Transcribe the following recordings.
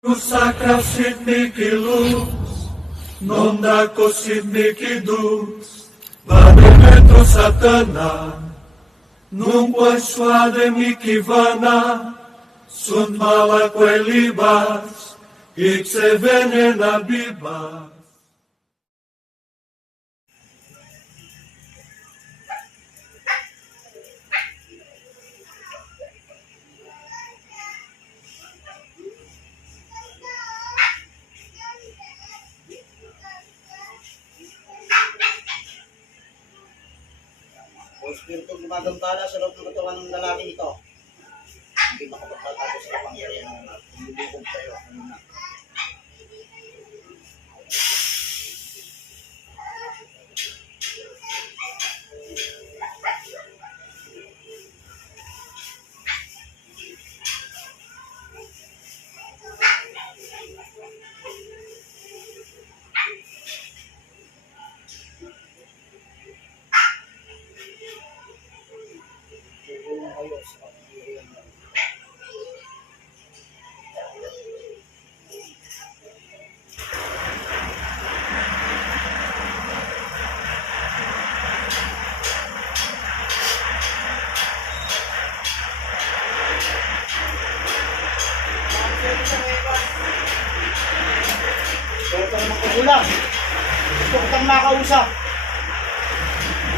Kusaka sidniki luz, nondako sidniki dus, Bademetro satana, nungkwai suade mikivana, sunt malaque libas, ixe venena bibas. O espiritu gumagambala sa loob ng katawan ng lalaki ito. Hindi makapagpatago sa kapangyarihan ng anak. Lumulubog tayo. Ano na? Tulungan kayo sa kapangyarihan ng anak. Pero ito naman kagulang. Gusto ko kang makausap.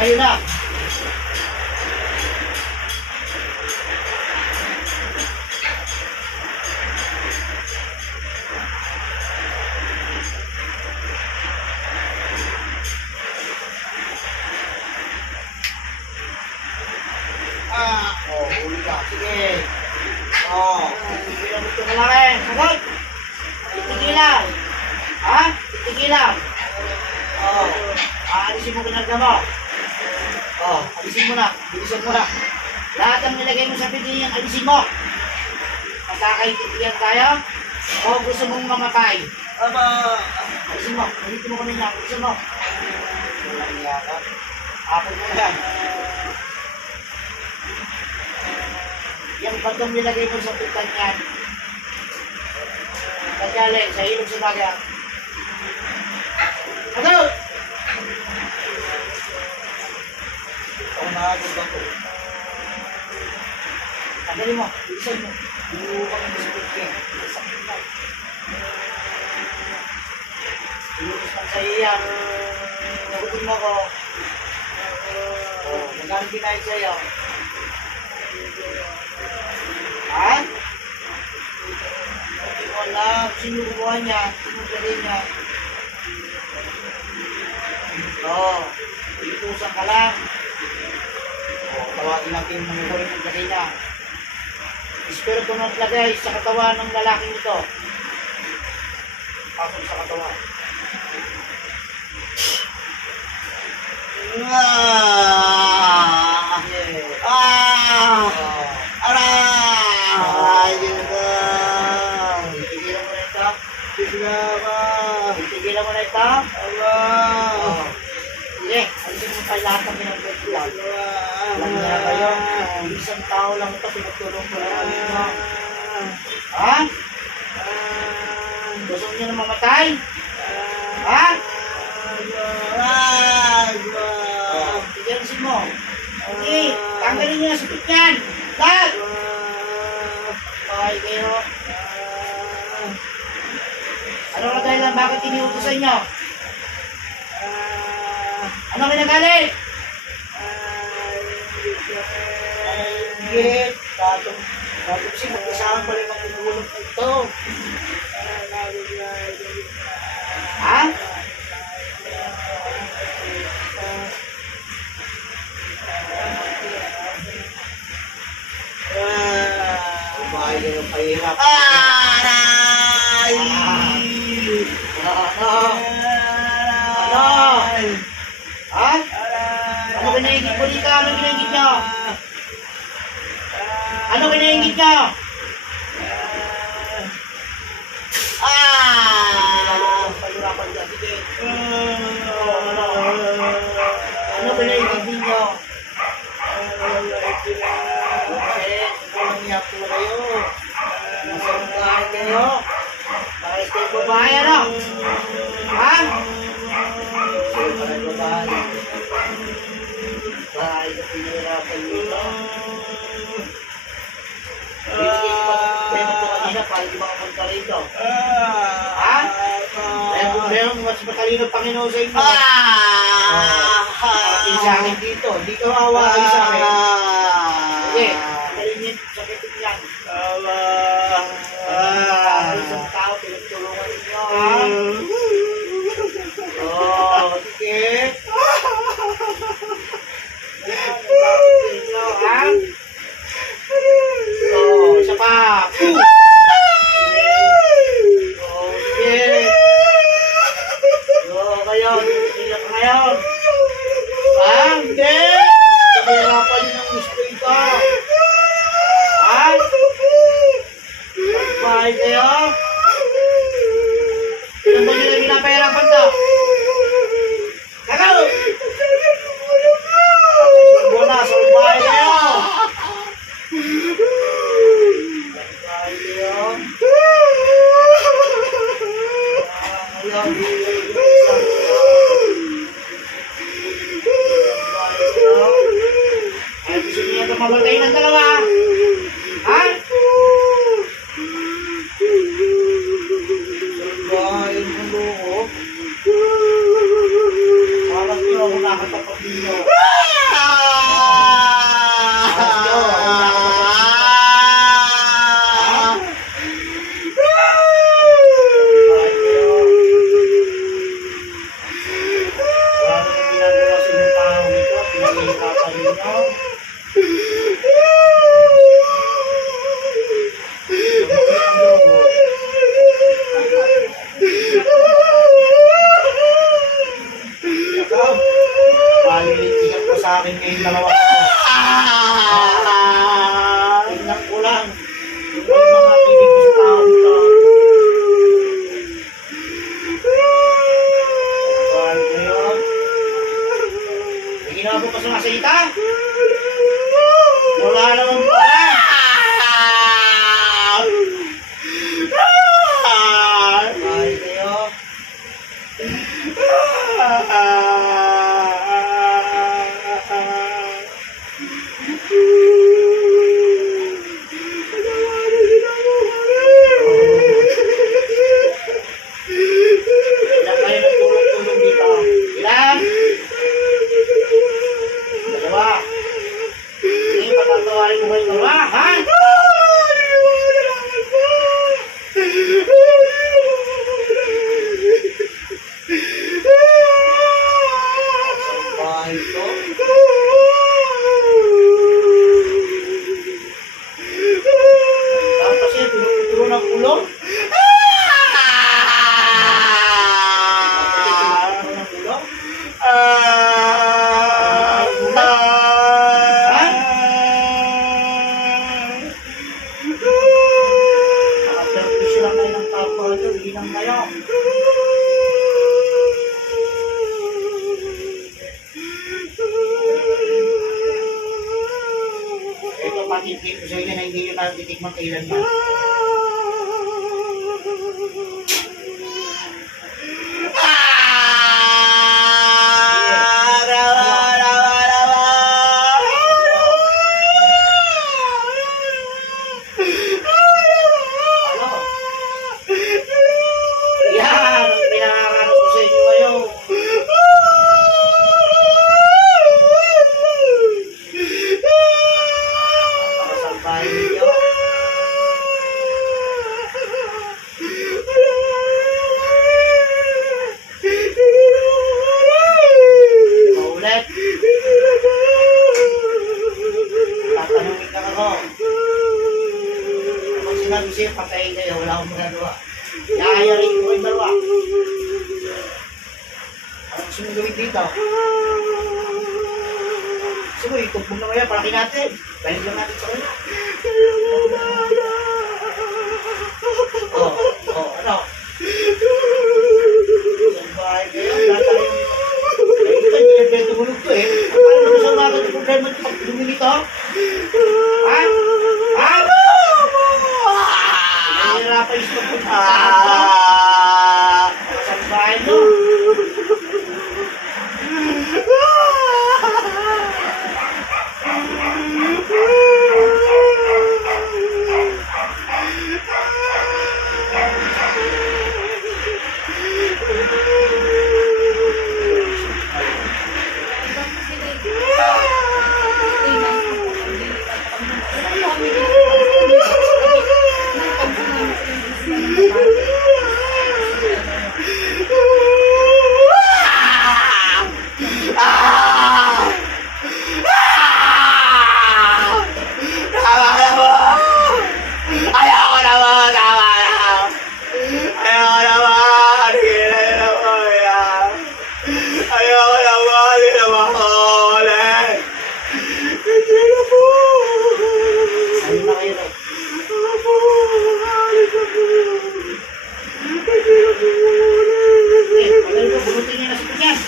Ngayon na. Huli ka. Sige. Tigilan mo ito na lang. Sagot. Titigilan. Ha? Titigilan. Aalisin mo ginagawa mo. Alisin mo na. Bilisan mo na. Lahat ang nilagay mo sa pidinyan, alisin mo. Magkakaintindihan tayo? O gusto mong mamatay? Alisin mo. Alisin mo kami na. Alisin mo. Apod mo na yan. Yung bagong nilagay mo sa pitan yan. Nagaling sa ilog sa baga. Ano? Ako nakagod lang ko. Tagalin mo. Bilisan mo. Iluwang mo sa pitan. Sakit lang. Iluwang lang sa iya. Nagutin mo ko. Magkano kinahit sa'yo? Ha? Hindi ko alam. Sinubuha niya. Sinugari niya. Itusan ka lang. Tawagin natin yung mangyuri ng gari niya. Espiritu ng lagay sa katawan ng lalaking ito. Pasok sa katawan. Tigilan mo na ito. Sige, alisin mo tayo lahat ng pinagpagpulan. Alam niya na kayo, isang tao lang ito, pinagtulong ko lang alin mo. Ha? Gusto niyo na mamatay? Ha? Tigilan mo. Sige, tanggalin niyo na sa pityan. Lahat! Okay kayo. Ano na dahilan bakit iniutos sa inyo? Ano kinagalit? Higit. Katong si mag-isahan pala yung magtutulog na ito. Ha? Bahay na yung pahirap. Ano? Ha? Ano kinaingit mo dito? Ano kinaingit nyo? Ano kinaingit nyo? Pahirapan dyan. Sige. Ano kinaingit ninyo? Kasi, walang iyak po kayo. Nasa mga kayo. babae, ano? Ha? Sino pa rin babae? Bahay na pinahirapan nito. Bibigyan ko pa ng problema ito kanina para di makapunta rito. Ha? May problema mas matalino Panginoon sa inyo. Pati sa akin dito. Hindi ka mawawala sa akin. Sige, malimit sa kitin yan. Isang tao, pinagtulungan ninyo, ha? Sige. Ha? Isa pa. Sige. Kayo, iyak ngayon. Ha? Hindi. Pahirapan din ang gusto ito. Ha? Bahay kayo? Ilan ba nila pinapahirapan to? Kakaw! Muna, sa bahay kayo! Bahay kayo? Ay, gusto niya ito mamatay ng dalawa. Ha? Bahay ng loko. Parang nyo ako nakatapat ninyo. Baliligyan ko sa akin ngayong dalawa ko. Tingnan ko lang. Yung mga piling ko sa tao ito. Bahal ko yun. May ginawa ko pa sa masalita? Wala naman pala. Bahal kayo. Ilan kayo nagtulong-tulong dito? Ilan? Dalawa. Sige, patatawarin mo kayo dalawa, ha? Saan bahay ito? Tapos yan, tinuturo ng ulo? Nakaservisyo lang kayo ng kapwa ito, hinang kayo. Ito patitin ko sa inyo na hindi nyo natitikman kailan na. Ano? Yan, ang pinakakaras ko sa inyo ngayon. Napakasalbahin ninyo. Paulit. Tatanungin ka ako. Kapag sinabi sa'yo, patayin kayo, wala akong magagawa. Iayarin ko yung dalawa. Ano gusto mong gawin dito? Gusto mo, itugbong na kaya, palaki natin. Balik lang natin sa kanya. Ano? Saan bahay kayo? Wala tayong... Ito, hindi na pwede tumulog to eh. Paano naman sa umagat yung problema ito pag lumilito? Ha? Ha? Nahihirapan yung pagpunta. Tama na po! Ayoko na po! Tama na! Ayoko na po! Hindi na po yan! Ayoko na po! Hindi na po ako ulit! Hindi na po! Ayun na kayo, Roy. Hindi na po! Alis na po! Hindi na po ulit! Eh, pagkain ko, bunutin niyo na si Kunyan.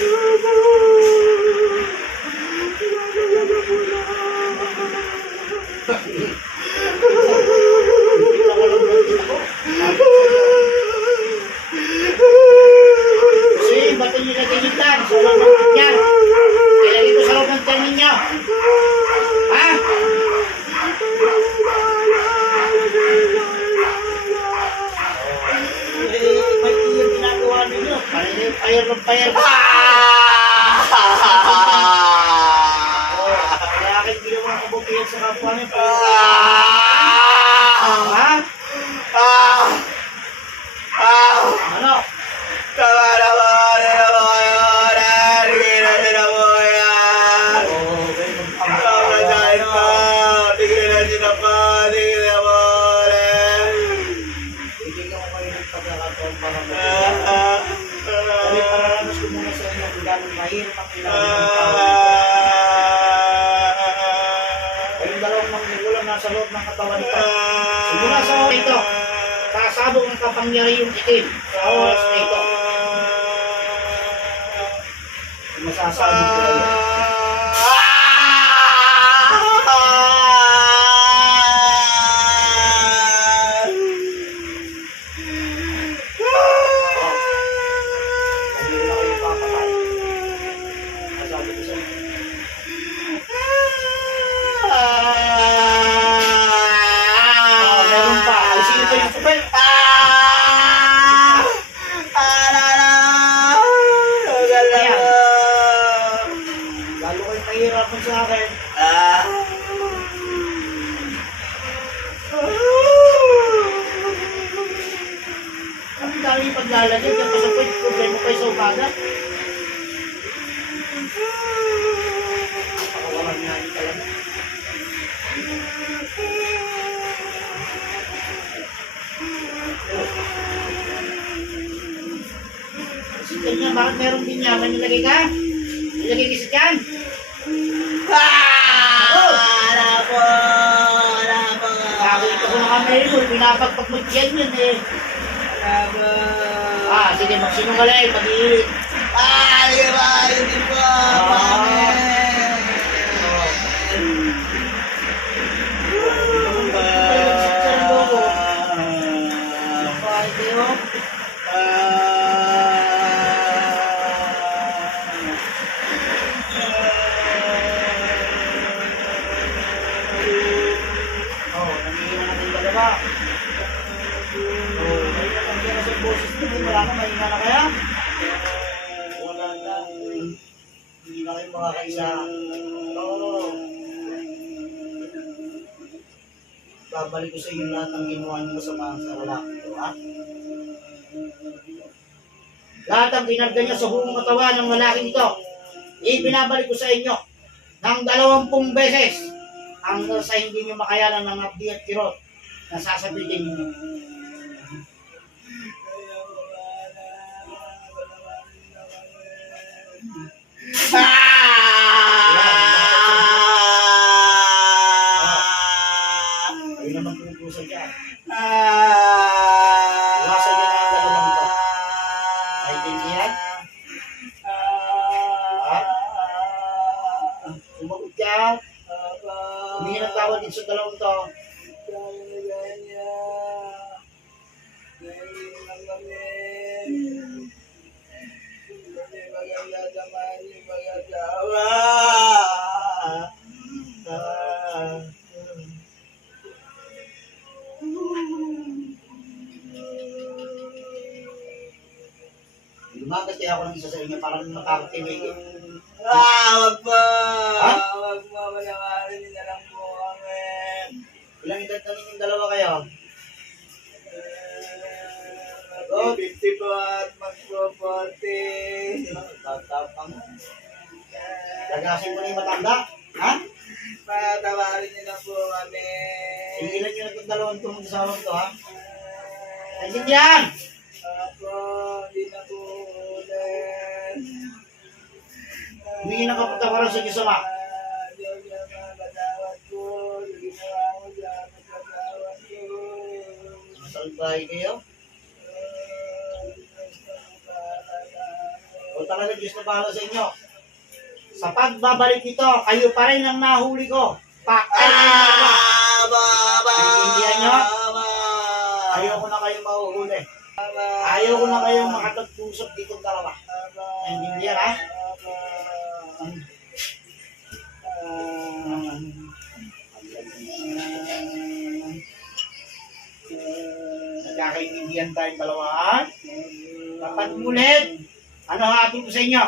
Kasi, ba't yung nilagay niyo dyan? Sa loob ng Kunyan. Ilagay ko sa loob ng tiyan ninyo. Ha? Eh, may yung ginagawa ninyo. Fire ng fire. Kaya akin ginawa kabutihan sa kapwa niyo. Ha? Ano? Tama na po! Hindi na po kayo ulit! Hindi na po yan! Oo, ganun ang Sobrang dahil po! Tigilan niyo na po! Tigilan na po ulit! Bibigyan ko kayo ng pagkakataon para Kami pararanas ko muna sa inyo kung gano'ng mahirap ang kailangan ng tao. Kayong dalawang manggugulang nasa loob ng katawan ito. Simula sa oras ito, sasabog ang kapangyarihang itim sa oras na ito. Masasabog ko kayo. Hindi na kayo papatay. Masabi ko sa inyo. Meron pa. Alisin ko yung supel. Lalo kayong nahihirapan sa akin. Ang dami yung paglalagay. Diyan pa sa point, problema kayo sa umaga. Pakawalan nga niyo talaga. Si kanya, bakit meron din yaman nilagay ka? Nilagay ka sa tiyan? Wala po! Wala po! Nakakita ko na kami rin, pinapagpag mo tiyan yun eh. Wala po! Sige, magsinungaling, mag-iilit. Di ba? Hindi po! Bakit? Bakit kayo? Nangihina na kayong dalawa. Mahina kang kaya sa boses nyo. Wala ka, mahina na kaya? Wala na. Hindi na kayo makakaisa. Babalik ko sa inyo lahat ng ginawa niyo masama sa lalaki ito, ha? Lahat ang kinarga niya sa buong katawan ng lalaking ito, ibinabalik ko sa inyo ng 20 beses hanggang sa hindi niyo makayanan ng abdi at kirot na sasabihin niyo. Ayun naman pupusa dyan. Iwasan niyo na ang dalawang ito. Naintindihan? Ha? Sumagot ka. Humingi ng tawad din sa dalawang ito. Lumagas kaya ako ng isa sa inyo para matakot kayo kayo. Wag po! Ha? Wag po! Malamarin niyo na lang po kami. Ilang edad na ninyong dalawa kayo? 50 po at magpo-40. Tatapang. Lagasin mo na yung matanda. Ha? Patawarin niyo na po kami. Sigilan nyo na itong dalawang itong mag-asawang to, ha? Naintindihan! Ako, hindi na po ulit. Humingi ng kapatawaran sa Diyos Ama. Diyos na patawad ko. Ginawa ko sa patawad ko. Masalbahay kayo. O talaga Diyos na bahala sa inyo. Sa pagbabalik ito, kayo pa rin ang nahuli ko. Naintindihan nyo? Ayoko na kayong mahuhuli. Ayoko na kayong makatagpusok dito dalawa. Naintindihan, ha? Nagkakaintindihan tayong dalawa, ha? Kapag ulit, ano ang atin ko sa inyo?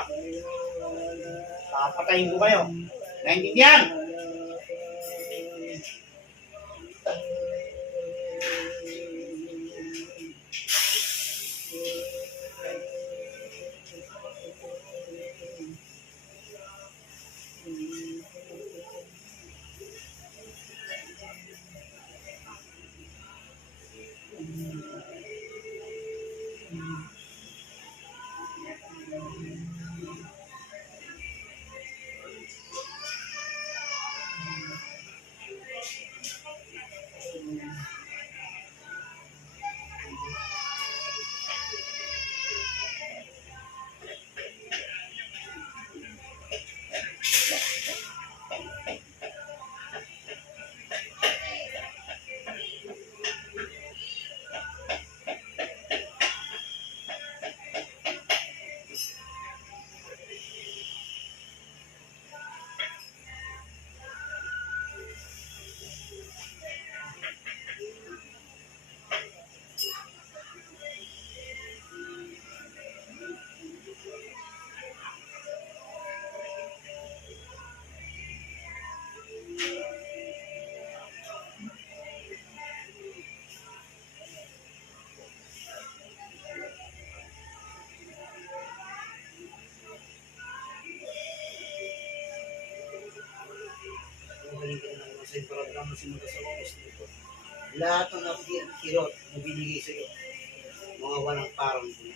Papatayin ko kayo. Naintindihan? Lahat ng kirot na binigay sa iyo, mga walang parang ito.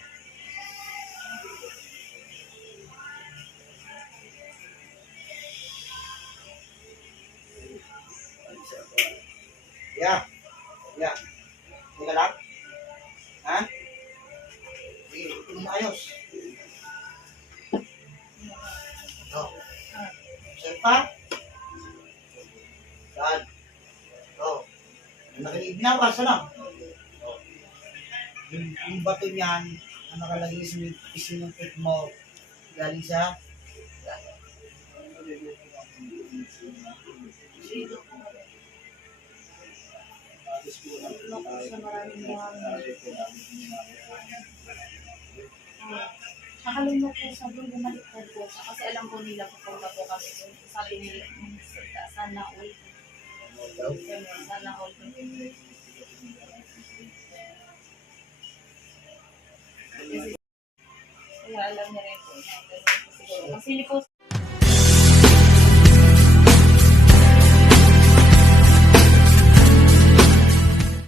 Yeah. Teka lang. Ha? Sige, ayos. Saan pa? Saan? Nakaliibnawa, sana. Yung bato niyan, na nakalagay sa piso ng pit mo, galing sa... Nakalimot po sa doon, bumalik po po. Kasi alam ko nila pupunta po kami doon. Sabi nila, sana all. Sana all. Kaya alam niya rin po. Kasi po